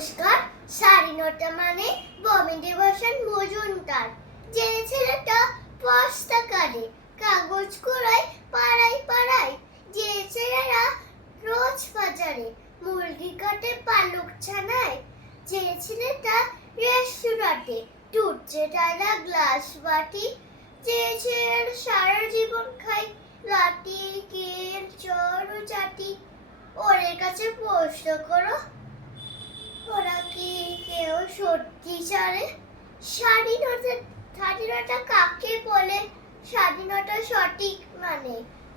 নমস্কার। স্বাধীনতা মানে বঙ্গবন্ধু মজুমদার। যে ছেলেটা বস্তা কাটে, কাগজ কুড়ায় পাড়ায় পাড়ায়, যে ছেলেরা রোজ বাজারে মুরগি কাটে পালক ছানায়, যে ছেলেটা রেস্টুরেন্টে টুটছে ডালা গ্লাস বাটি, যে ছেলেরা সারা জীবন খায় লাঠি কেল চর ও চাটি। ওদের কাছে প্রশ্ন করো, ওরা কি কেউ সত্যি জানে স্বাধীনতা কাকে বলে? স্বাধীনতা সঠিক মানে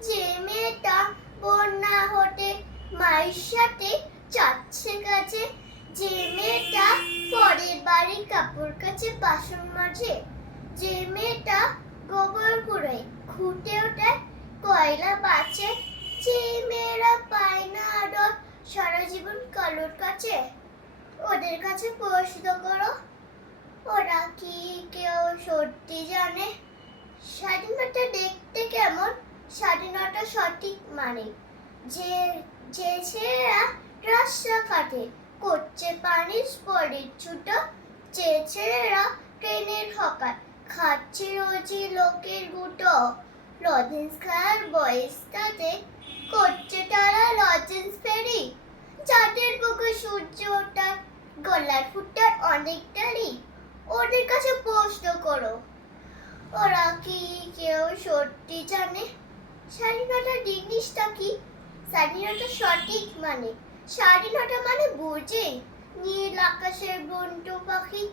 যে মেয়েটা বন্যা হতে মায়ের সাথে যাচ্ছে কাছে, যে মেয়েটা পরের বাড়ি কাপড় কাচে বাসন মাজে, যে মেয়েটা গোবর কুড়ে খুঁটে ওঠে কয়লা বাঁচে, যে মেয়েরা পায় না আদর সারা জীবন কালোর কাছে। ওদের কাছে প্রশ্ন করো, ওরা কি কেউ সত্যি জানে স্বাধীনতা দেখতে কেমন? স্বাধীনতা সঠিক মানে যে যে ছেলেরা রাস্তা কাটে করছে পানির স্পটের ছুটো, যে ছেলেরা ট্রেনের হকার খাচ্ছে রোজই লোকের গুটো, লজেন্স খাওয়ার বয়সটাতে করছে তারা লজেন্স ফেরি, যাদের বুকে সূর্য ওঠার গলার ফুটার অনেক দেরি। ওদের কাছে প্রশ্ন করো, ওরা কি কেউ সত্যি জানে স্বাধীনতা জিনিসটা কি? স্বাধীনতা সঠিক মানে স্বাধীনতা মানে বুঝে নীল আকাশের বন্ধু পাখি,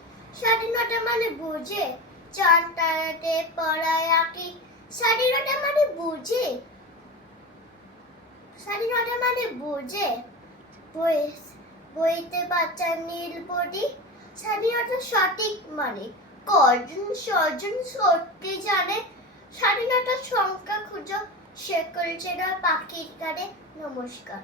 স্বাধীনতা মানে বুঝে চাঁদ তারাতে পড়ায় আঁকি, স্বাধীনতা মানে বুঝে বইতে বাচ্চার নীল বডি। স্বাধীনতা সঠিক মানে কজন স্বজন সত্যি জানে স্বাধীনতার সংখ্যা খুঁজো শেকল চেনা পাখির গানে। নমস্কার।